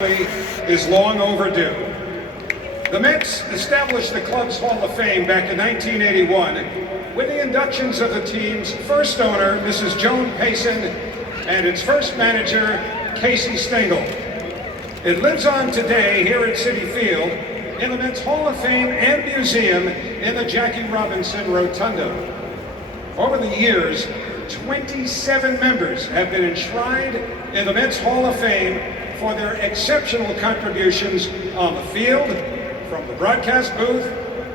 is long overdue. The Mets established the club's Hall of Fame back in 1981 with the inductions of the team's first owner, Mrs. Joan Payson, and its first manager, Casey Stengel. It lives on today here at Citi Field in the Mets Hall of Fame and Museum in the Jackie Robinson Rotunda. Over the years, 27 members have been enshrined in the Mets Hall of Fame for their exceptional contributions on the field, from the broadcast booth,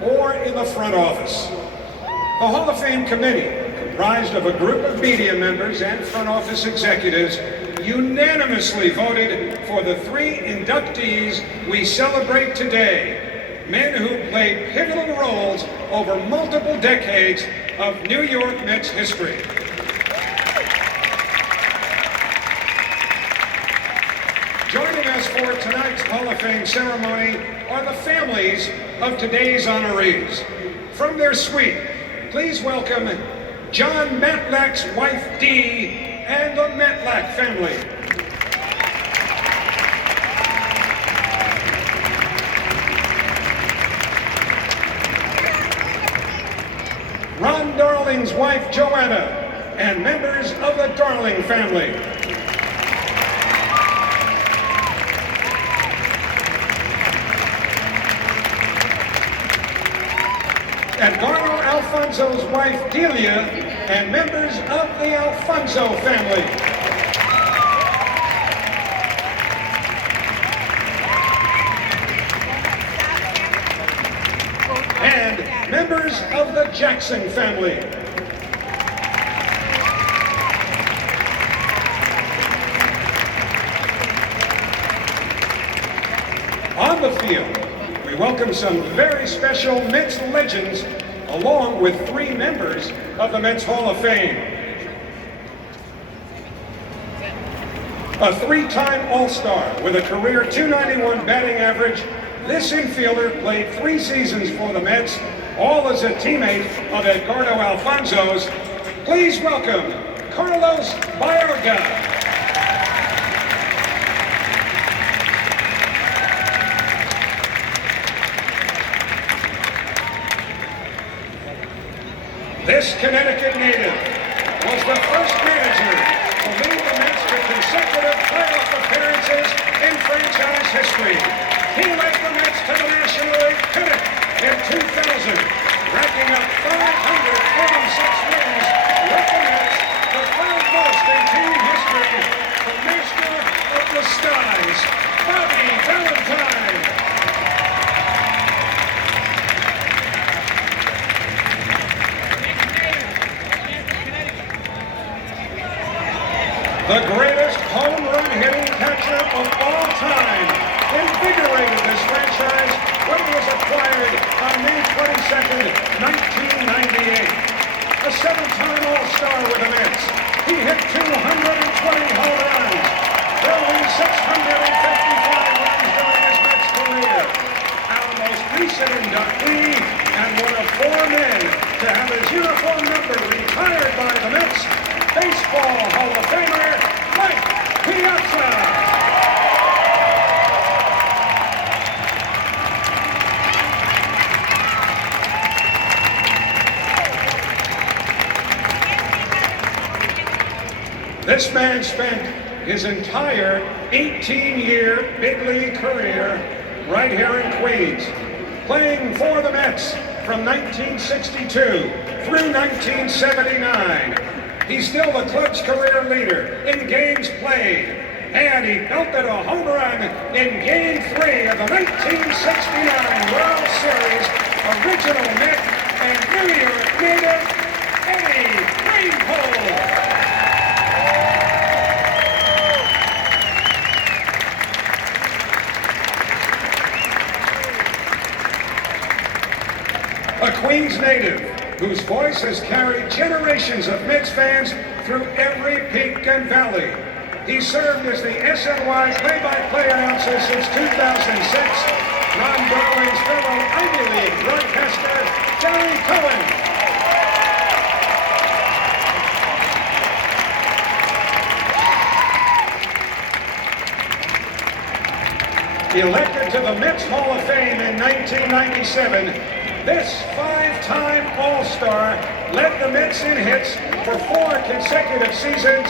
or in the front office. The Hall of Fame committee, comprised of a group of media members and front office executives, unanimously voted for the three inductees we celebrate today, men who played pivotal roles over multiple decades of New York Mets history. Joining us for tonight's Hall of Fame ceremony are the families of today's honorees. From their suite, please welcome John Matlack's wife Dee and the Matlack family. Ron Darling's wife Joanna and members of the Darling family. Edgardo Alfonzo's wife Delia and members of the Alfonzo family. And members of the Jackson family. On the field, we welcome some very special Mets legends, along with three members of the Mets Hall of Fame. A three-time All-Star with a career .291 batting average, this infielder played 3 seasons for the Mets, all as a teammate of Edgardo Alfonzo's. Please welcome Carlos Baerga. This Connecticut native was the first manager to lead the Mets to consecutive playoff appearances in franchise history. He led the Mets to the National League pennant in 2000, racking up 546 wins with the Mets, the third most in team history. The Master of the Skies, Bobby Valentine. The greatest home run hitting catcher of all time, invigorated this franchise when he was acquired on May 22nd, 1998. A 7-time All-Star with the Mets, he hit 220 home runs, throwing 655 runs during his Mets career. Our most recent inductee and one of 4 men to have his uniform number retired by the Mets, Baseball Hall of Famer, Mike Piazza. This man spent his entire 18-year big league career right here in Queens, playing for the Mets from 1962 through 1979. He's still the club's career leader in games played, and he belted a home run in Game 3 of the 1969 World Series. Original Met and New York native, Eddie Greenpole. A Queens native whose voice has carried generations of Mets fans through every peak and valley. He served as the SNY play-by-play announcer since 2006, Ron Darling's fellow Ivy League broadcaster, Gary Cohen. Elected to the Mets Hall of Fame in 1997, this five-time All-Star led the Mets in hits for 4 consecutive seasons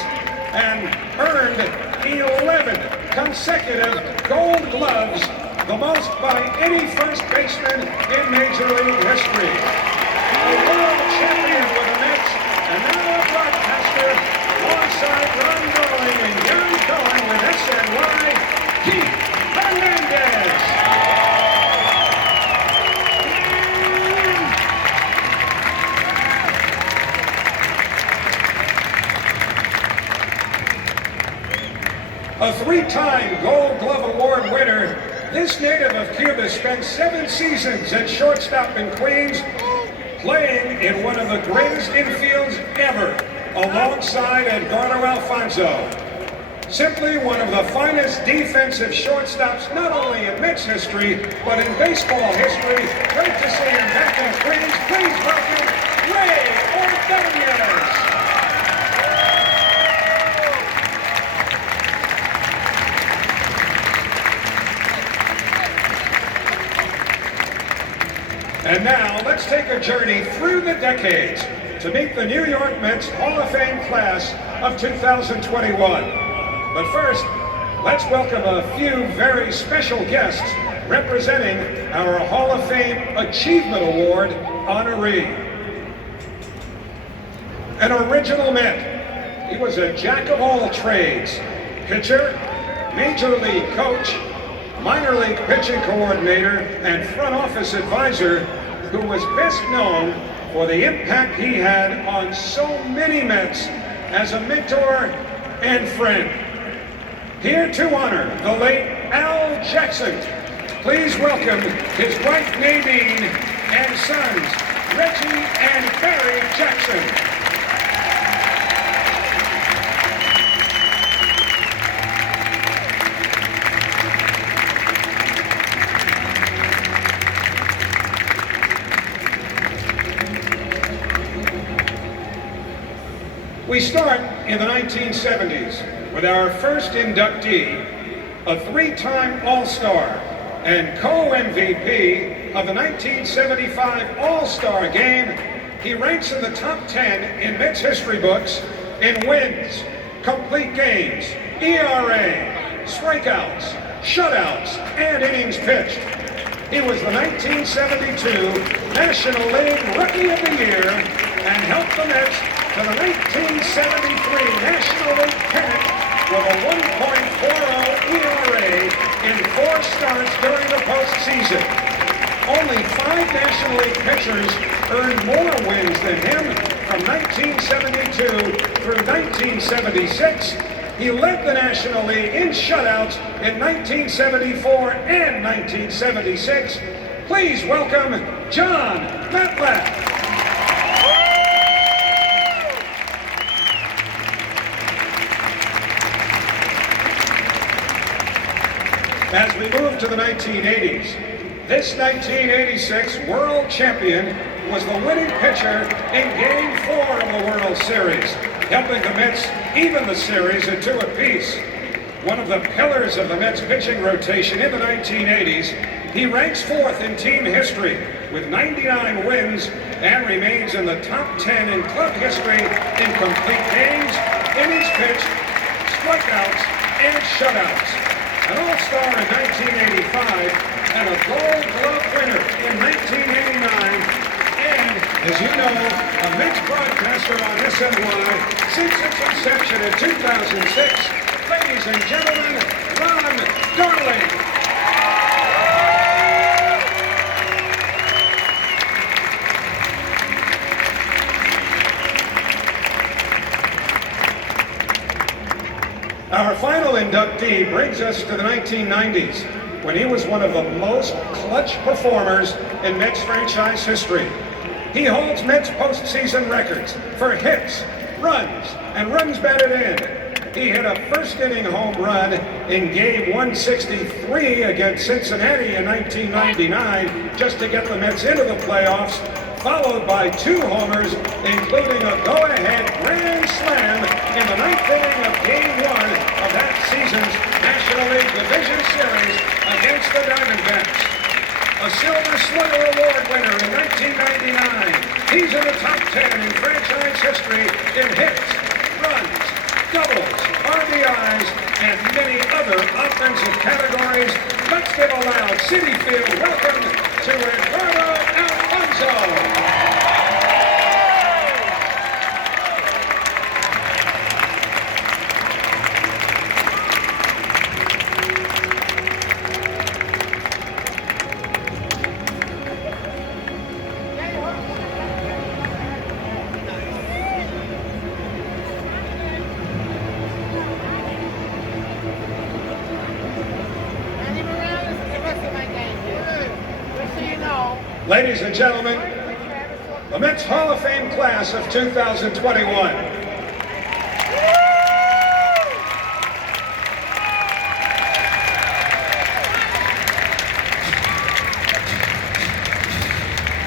and earned 11 consecutive Gold Gloves, the most by any first baseman in Major League history. A world champion with the Mets, and now a broadcaster alongside Ron Darling and Gary Cohen with SNY, Keith Hernandez. A 3-time Gold Glove Award winner, this native of Cuba spent 7 seasons at shortstop in Queens, playing in one of the greatest infields ever, alongside Edgardo Alfonzo. Simply one of the finest defensive shortstops, not only in Mets history, but in baseball history. Great to see him back in Queens. Please welcome Ray Ordonez. And now, let's take a journey through the decades to meet the New York Mets Hall of Fame class of 2021. But first, let's welcome a few very special guests representing our Hall of Fame Achievement Award honoree. An original Met, he was a jack of all trades, pitcher, major league coach, minor league pitching coordinator, and front office advisor, who was best known for the impact he had on so many Mets as a mentor and friend. Here to honor the late Al Jackson, please welcome his wife Nadine and sons Reggie and Barry Jackson. We start in the 1970s with our first inductee, a 3-time All-Star and co-MVP of the 1975 All-Star Game. He ranks in the top 10 in Mets history books in wins, complete games, ERA, strikeouts, shutouts, and innings pitched. He was the 1972 National League Rookie of the Year and helped the Mets to the 1973 National League pennant with a 1.40 ERA in 4 starts during the postseason. Only 5 National League pitchers earned more wins than him from 1972 through 1976. He led the National League in shutouts in 1974 and 1976. Please welcome John Matlack. As we move to the 1980s, this 1986 world champion was the winning pitcher in Game 4 of the World Series, helping the Mets even the series at 2 apiece. One of the pillars of the Mets pitching rotation in the 1980s, he ranks 4th in team history with 99 wins and remains in the top 10 in club history in complete games, innings pitched, strikeouts, and shutouts. An All-Star in 1985 and a Gold Glove winner in 1989, and, as you know, a Mets broadcaster on SNY since its inception in 2006. Ladies and gentlemen, Ron Darling. Our final inductee brings us to the 1990s, when he was one of the most clutch performers in Mets franchise history. He holds Mets postseason records for hits, runs, and runs batted in. He hit a first-inning home run in Game 163 against Cincinnati in 1999 just to get the Mets into the playoffs, followed by 2 homers, including a go-ahead grand slam in the 9th inning of Game 1 of that season's National League Division Series against Slugger Award winner in 1999. He's in the top 10 in franchise history in hits, runs, doubles, RBIs, and many other offensive categories. Let's give a loud Citi Field welcome to Edgardo Alfonzo. Ladies and gentlemen, the Mets Hall of Fame class of 2021.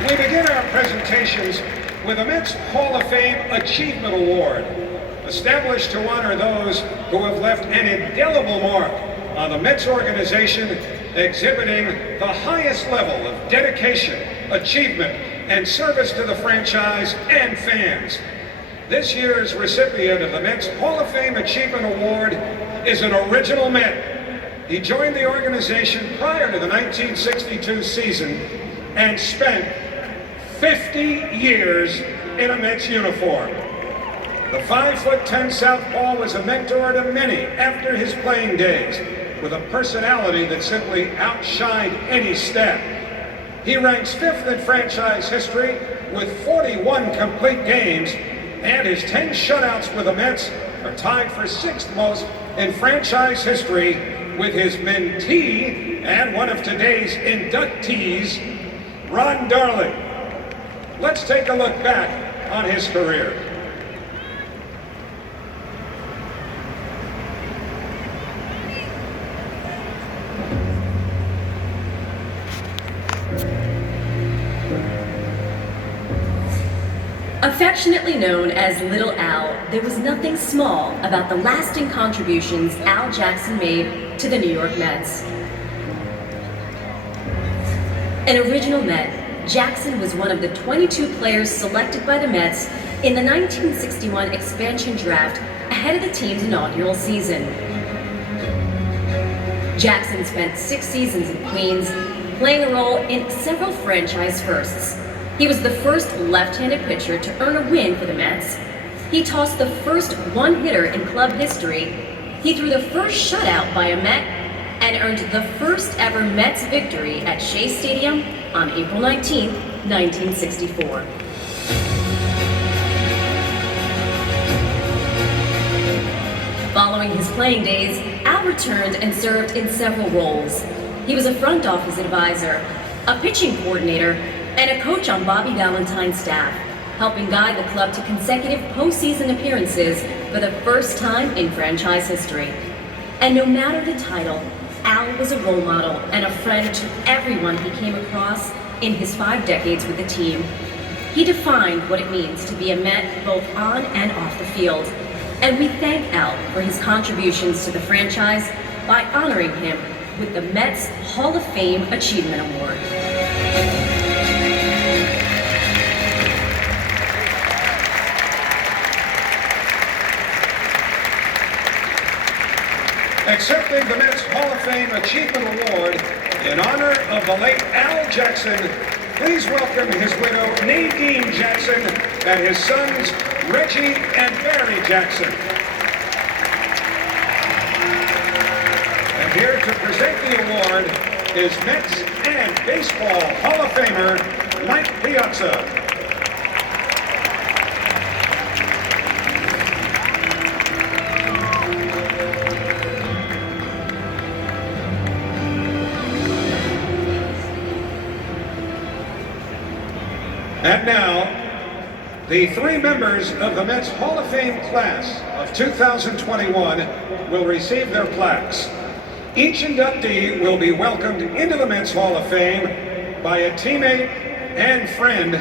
We begin our presentations with the Mets Hall of Fame Achievement Award, established to honor those who have left an indelible mark on the Mets organization, exhibiting the highest level of dedication, achievement, and service to the franchise and fans. This year's recipient of the Mets Hall of Fame Achievement Award is an original Met. He joined the organization prior to the 1962 season and spent 50 years in a Mets uniform. The 5'10" southpaw was a mentor to many after his playing days, with a personality that simply outshined any stat. He ranks 5th in franchise history with 41 complete games, and his 10 shutouts with the Mets are tied for 6th most in franchise history with his mentee and one of today's inductees, Ron Darling. Let's take a look back on his career. Affectionately known as Little Al, there was nothing small about the lasting contributions Al Jackson made to the New York Mets. An original Met, Jackson was one of the 22 players selected by the Mets in the 1961 expansion draft ahead of the team's inaugural season. Jackson spent 6 seasons in Queens, playing a role in several franchise firsts. He was the first left-handed pitcher to earn a win for the Mets. He tossed the first one-hitter in club history. He threw the first shutout by a Met and earned the first ever Mets victory at Shea Stadium on April 19, 1964. Following his playing days, Al returned and served in several roles. He was a front office advisor, a pitching coordinator, and a coach on Bobby Valentine's staff, helping guide the club to consecutive postseason appearances for the first time in franchise history. And no matter the title, Al was a role model and a friend to everyone he came across in his 5 decades with the team. He defined what it means to be a Met both on and off the field. And we thank Al for his contributions to the franchise by honoring him with the Mets Hall of Fame Achievement Award. Accepting the Mets Hall of Fame Achievement Award in honor of the late Al Jackson, please welcome his widow Nadine Jackson and his sons Reggie and Barry Jackson. And here to present the award is Mets and Baseball Hall of Famer Mike Piazza. And now, the 3 members of the Mets Hall of Fame class of 2021 will receive their plaques. Each inductee will be welcomed into the Mets Hall of Fame by a teammate and friend,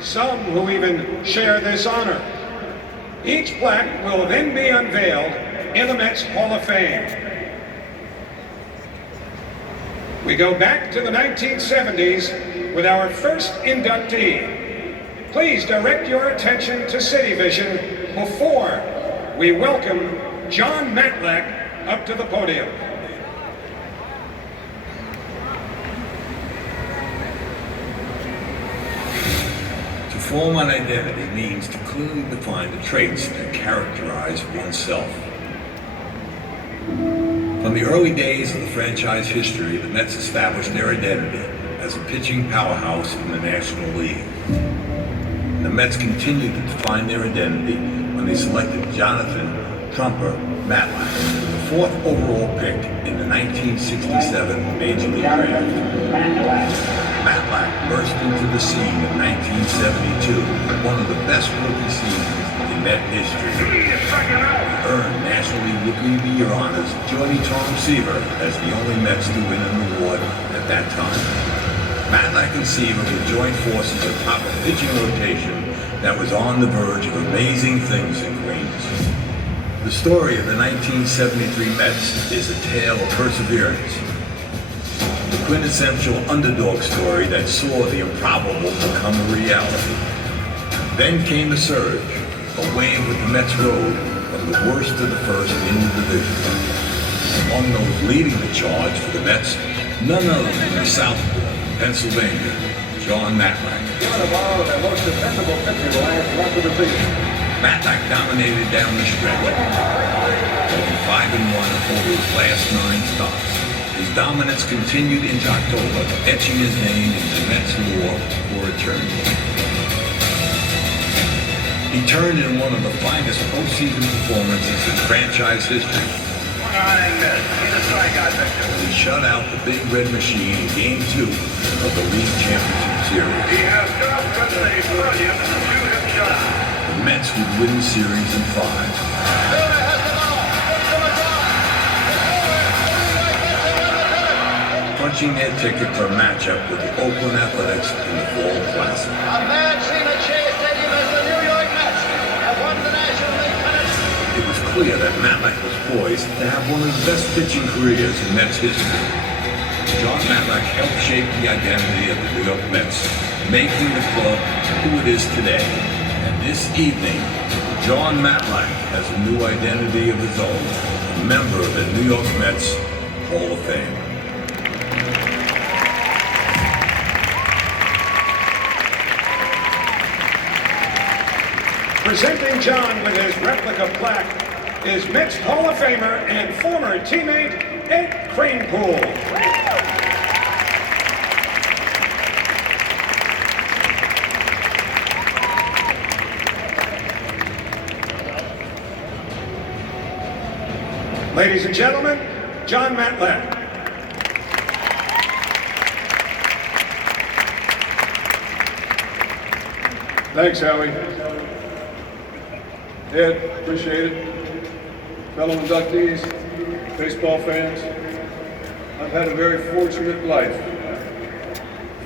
some who even share this honor. Each plaque will then be unveiled in the Mets Hall of Fame. We go back to the 1970s with our first inductee. Please direct your attention to City Vision before we welcome John Matlack up to the podium. To form an identity means to clearly define the traits that characterize oneself. From the early days of the franchise history, the Mets established their identity as a pitching powerhouse in the National League. And the Mets continued to define their identity when they selected Jonathan "Trumper" Matlack, the fourth overall pick in the 1967 Major League Draft. Matlack burst into the scene in 1972, one of the best rookie seasons in Met history. He earned National League Rookie of the Year honors, joining Tom Seaver as the only Mets to win an award at that time. Matlack and Seaver would join forces atop a pitching rotation that was on the verge of amazing things in Queens. The story of the 1973 Mets is a tale of perseverance. The quintessential underdog story that saw the improbable become a reality. Then came a surge, a wave with the Mets rode from the worst to the first in the division. Among those leading the charge for the Mets, none other than the Southpaw, Pennsylvania, John Matlack. One of our most dependable pitchers the last month of the season. Matlack dominated down the stretch, going 5-1 over his last 9 starts. His dominance continued into October, etching his name into Mets lore for eternity. He turned in one of the finest postseason performances in franchise history. He shut out the Big Red Machine in Game 2 of the League Championship Series. He has just been a brilliant two-hit shot. The Mets would win the series in 5. Punching their ticket for a matchup with the Oakland Athletics in the Fall Classic. A man seen at Shea Stadium as the New York Mets have won the National League pennant. It was clear that Matlack was poised to have one of the best pitching careers in Mets history. John Matlack helped shape the identity of the New York Mets, making the club who it is today. And this evening, John Matlack has a new identity of his own, a member of the New York Mets Hall of Fame. Presenting John with his replica plaque is Mets Hall of Famer and former teammate Ed Kranepool. Ladies and gentlemen, John Matlack. Thanks, Howie. Ed, appreciate it. Fellow inductees, baseball fans, I've had a very fortunate life.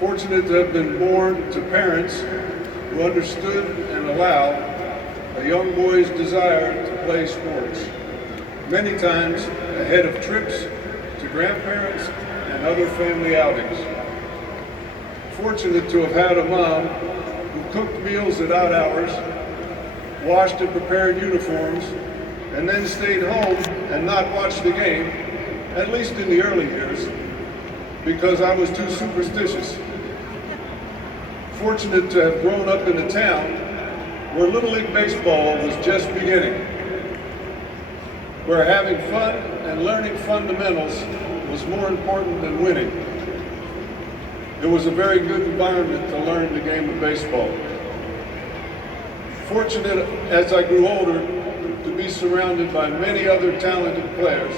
Fortunate to have been born to parents who understood and allowed a young boy's desire to play sports, many times ahead of trips to grandparents and other family outings. Fortunate to have had a mom who cooked meals at odd hours, washed and prepared uniforms, and then stayed home and not watched the game, at least in the early years, because I was too superstitious. Fortunate to have grown up in a town where Little League Baseball was just beginning, where having fun and learning fundamentals was more important than winning. It was a very good environment to learn the game of baseball. Fortunate as I grew older to be surrounded by many other talented players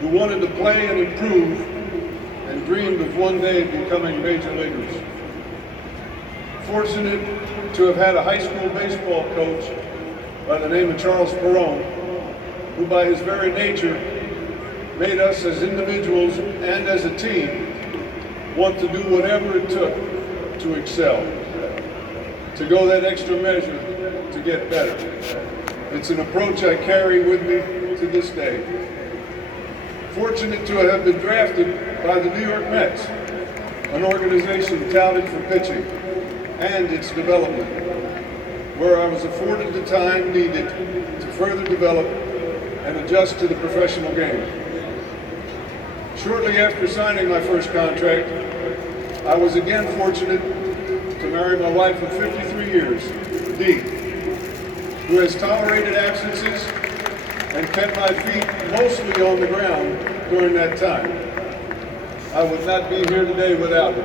who wanted to play and improve and dreamed of one day becoming major leaguers. Fortunate to have had a high school baseball coach by the name of Charles Perrone, who by his very nature made us as individuals and as a team want to do whatever it took to excel, to go that extra measure to get better. It's an approach I carry with me to this day. Fortunate to have been drafted by the New York Mets, an organization touted for pitching and its development, where I was afforded the time needed to further develop and adjust to the professional game. Shortly after signing my first contract, I was again fortunate to marry my wife of 53 years, Dee, who has tolerated absences and kept my feet mostly on the ground during that time. I would not be here today without her.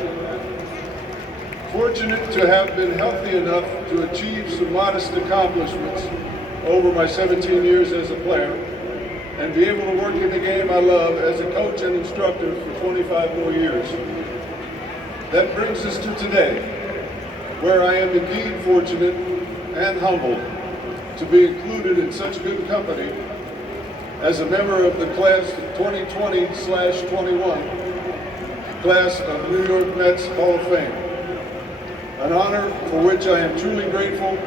Fortunate to have been healthy enough to achieve some modest accomplishments over my 17 years as a player, and be able to work in the game I love as a coach and instructor for 25 more years. That brings us to today, where I am indeed fortunate and humbled to be included in such good company as a member of the class of 2020/21, class of New York Mets Hall of Fame. An honor for which I am truly grateful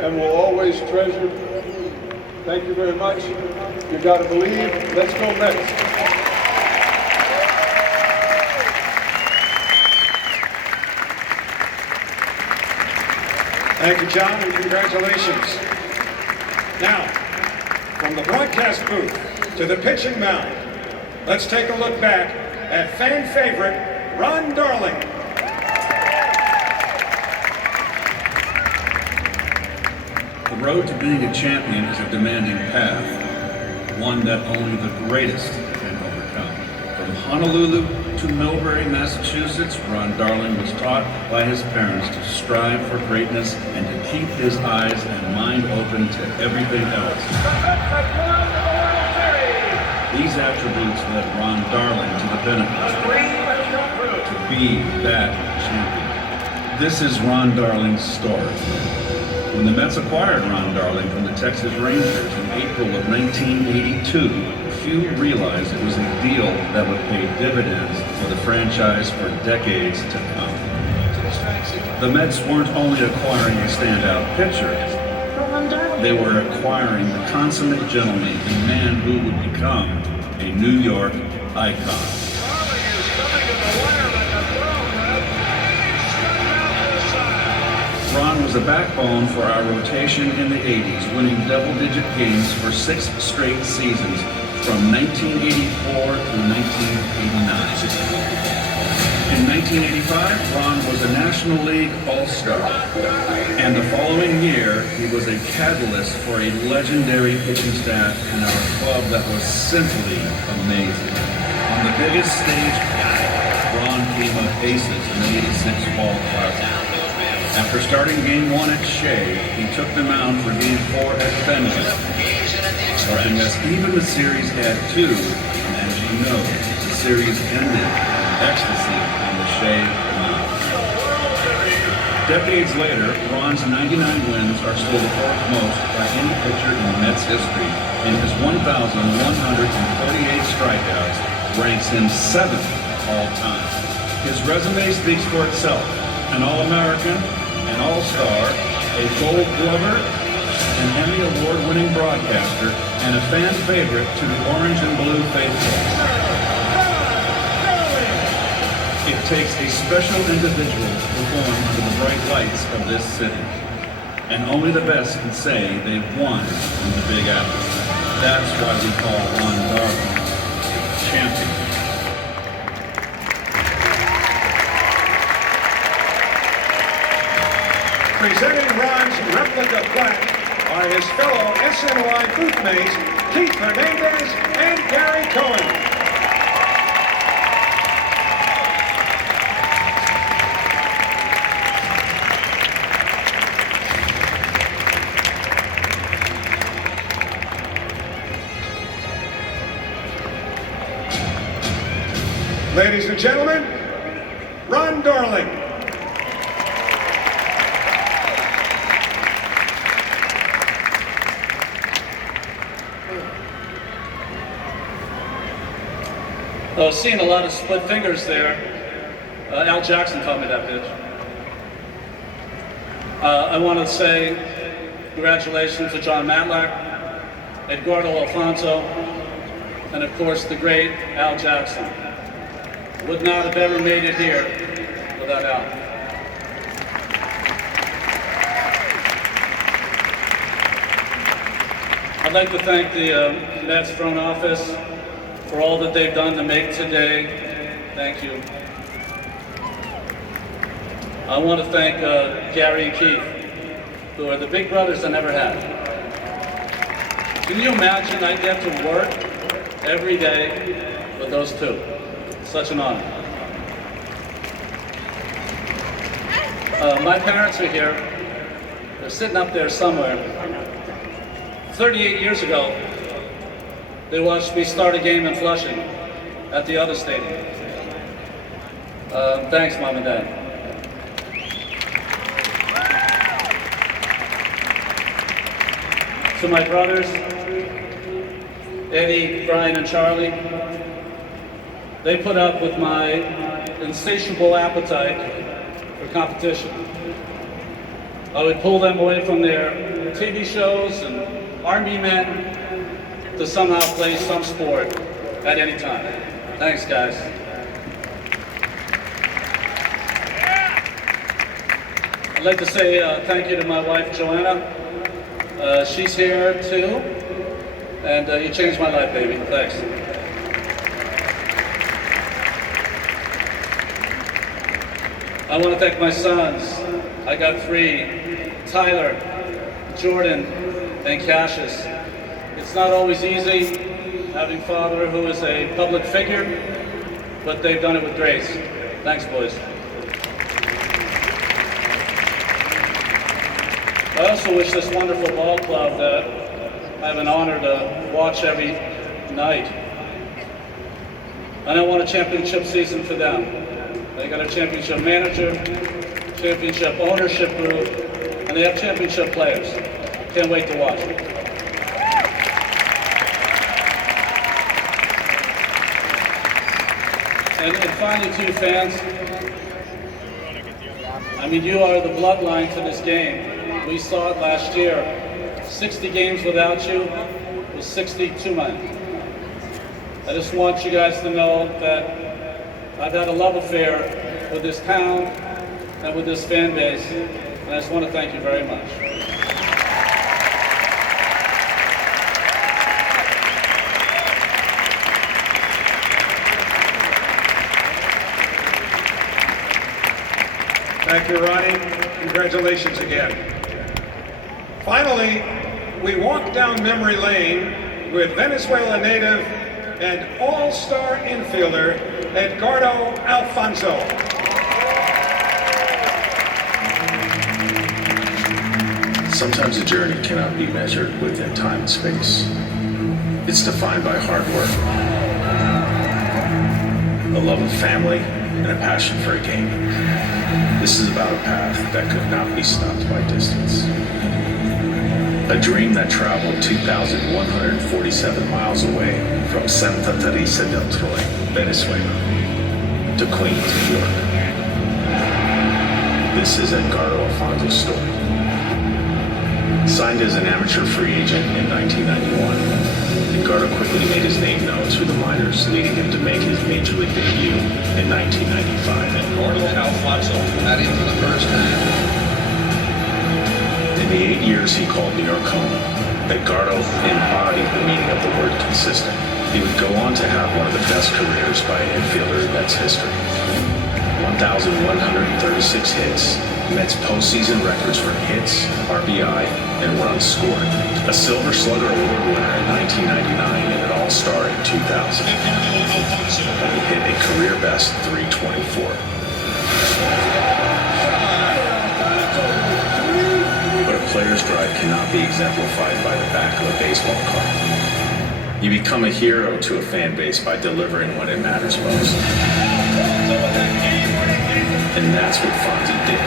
and will always treasure. Thank you very much. You gotta believe. Let's go Mets. Thank you, John, and congratulations. Now, from the broadcast booth to the pitching mound, let's take a look back at fan favorite Ron Darling. The road to being a champion is a demanding path, one that only the greatest can overcome. From Honolulu to Millbury, Massachusetts, Ron Darling was taught by his parents to strive for greatness and to keep his eyes and mind open to everything else. These attributes led Ron Darling to the pinnacle, to be that champion. This is Ron Darling's story. When the Mets acquired Ron Darling from the Texas Rangers in April of 1982, few realized it was a deal that would pay dividends for the franchise for decades to come. The Mets weren't only acquiring a standout pitcher, they were acquiring the consummate gentleman, a man who would become a New York icon. Ron was a backbone for our rotation in the 80s, winning double-digit games for 6 straight seasons from 1984 through 1989. In 1985, Ron was a National League All-Star, and the following year, he was a catalyst for a legendary pitching staff in our club that was simply amazing. On the biggest stage, Ron came up aces in the 86 Fall Classic. After starting Game 1 at Shea, he took the mound for Game 4 at Fenway, helping us even the series at 2, and as you know, the series ended in ecstasy on the Shea mound. Decades later, Ron's 99 wins are still the 4th most by any pitcher in Mets history, and his 1,148 strikeouts ranks him 7th all time. His resume speaks for itself: an All-American, an All-Star, a Gold Glover, an Emmy Award-winning broadcaster, and a fan favorite to the Orange and Blue faithful. It takes a special individual to perform under the bright lights of this city. And only the best can say they've won in the Big Apple. That's why we call Ron Darling champion. Presenting Ron's replica plaque are his fellow SNY boothmates Keith Hernandez and Gary Cohen. Ladies and gentlemen, Ron Darling. I was seeing a lot of split fingers there. Al Jackson taught me that pitch. I want to say congratulations to John Matlack, Edgardo Alfonzo, and of course the great Al Jackson. Would not have ever made it here without doubt. I'd like to thank the Mets front office for all that they've done to make today. Thank you. I want to thank Gary and Keith, who are the big brothers I never had. Can you imagine I get to work every day with those two? Such an honor. My parents are here. They're sitting up there somewhere. 38 years ago, they watched me start a game in Flushing at the other stadium. Thanks, Mom and Dad. To my brothers, Eddie, Brian, and Charlie, they put up with my insatiable appetite for competition. I would pull them away from their TV shows and Army men to somehow play some sport at any time. Thanks, guys. I'd like to say thank you to my wife, Joanna. She's here too, and you changed my life, baby. Thanks. I want to thank my sons. I got 3, Tyler, Jordan, and Cassius. It's not always easy having a father who is a public figure, but they've done it with grace. Thanks, boys. I also wish this wonderful ball club that I have an honor to watch every night. And I want a championship season for them. They got a championship manager, championship ownership group, and they have championship players. Can't wait to watch. And finally, to you fans, I mean, you are the bloodline to this game. We saw it last year. 60 games without you was 60 too many. I just want you guys to know that I've had a love affair with this town and with this fan base, and I just want to thank you very much. Thank you, Ronnie. Congratulations again. Finally, we walk down memory lane with Venezuela native and all-star infielder Edgardo Alfonzo. Sometimes a journey cannot be measured within time and space. It's defined by hard work, a love of family, and a passion for a game. This is about a path that could not be stopped by distance. A dream that traveled 2,147 miles away from Santa Teresa del Troy, Venezuela, to Queens, New York. This is Edgardo Alfonzo's story. Signed as an amateur free agent in 1991, Edgardo quickly made his name known through the minors, leading him to make his major league debut in 1995. Edgardo Alfonzo batting for the first time. In the 8 years he called New York home, Edgardo embodied the meaning of the word consistent. He would go on to have one of the best careers by an infielder in Mets history. 1,136 hits, Mets postseason records for hits, RBI, and runs scored. A Silver Slugger Award winner in 1999 and an All-Star in 2000. And he hit a career-best .324. But a player's drive cannot be exemplified by the back of a baseball card. You become a hero to a fan base by delivering when it matters most. And that's what Fonzie did.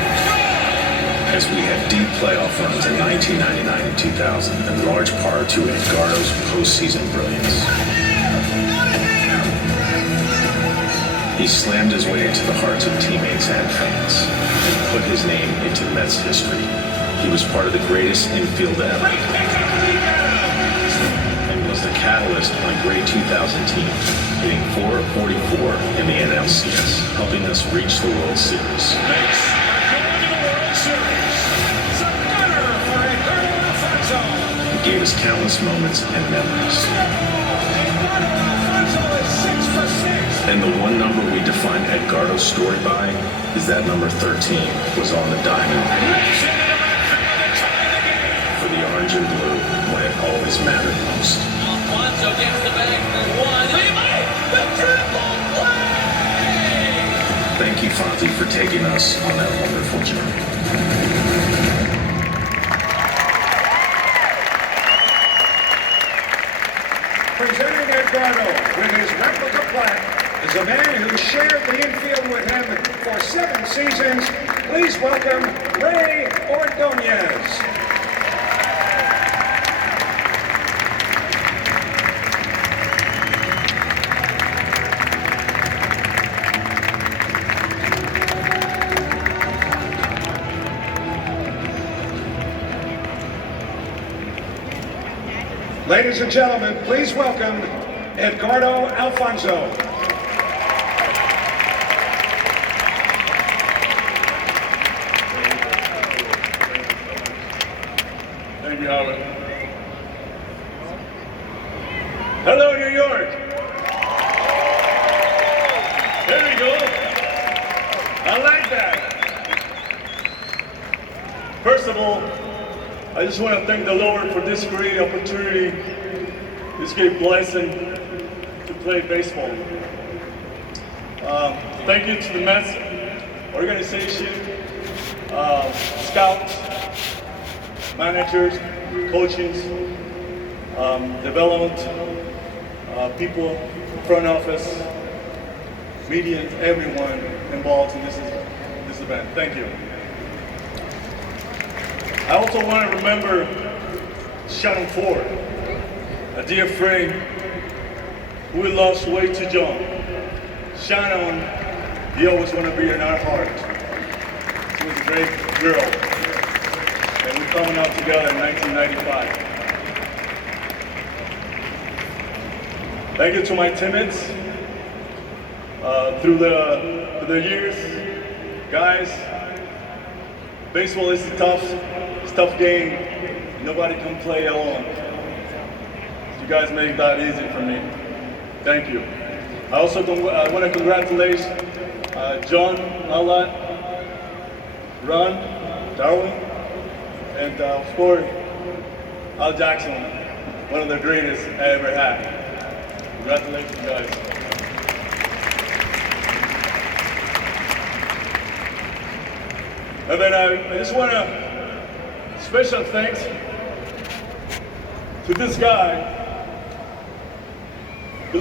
As we had deep playoff runs in 1999 and 2000, in large part to Edgardo's postseason brilliance. He slammed his way into the hearts of teammates and fans, and put his name into Mets history. He was part of the greatest infield ever, and was the catalyst on a great 2000 team. hitting .444 in the NLCS, helping us reach the World Series. Makes a going to the World Series. It's a gunner for Edgardo Alfonzo. It gave us countless moments and memories. Edgardo Alfonzo is 6 for 6. And the one number we define Edgardo's story by is that number 13 was on the diamond. Rips into the backfield to tie the game. For the orange and blue when it always mattered most. Alfonzo gets the bag for one. He made the triple play! Thank you, Fonzie, for taking us on that wonderful journey. Presenting Edgardo with his replica plaque is a man who shared the infield with him for 7 seasons. Please welcome Ray Ordonez. Ladies and gentlemen, please welcome Edgardo Alfonzo. Thank you, Howard. Hello, New York. There we go. I like that. First of all, I just want to thank the Lord for this great opportunity, this great blessing to play baseball. Thank you to the Mets organization, scouts, managers, coaches, development, people, front office, media, everyone involved in this event. Thank you. I also want to remember Shannon Ford, a dear friend who we lost way too young. Shannon, you always want to be in our heart. She was a great girl, and we're coming out together in 1995. Thank you to my teammates through the years, guys. Baseball is a tough game. Nobody can play alone. You guys make that easy for me. Thank you. I also want to congratulate John, Matlack, Ron, Darwin, and of course, Al Jackson, one of the greatest I ever had. Congratulations, guys. And then I just want to special thanks to this guy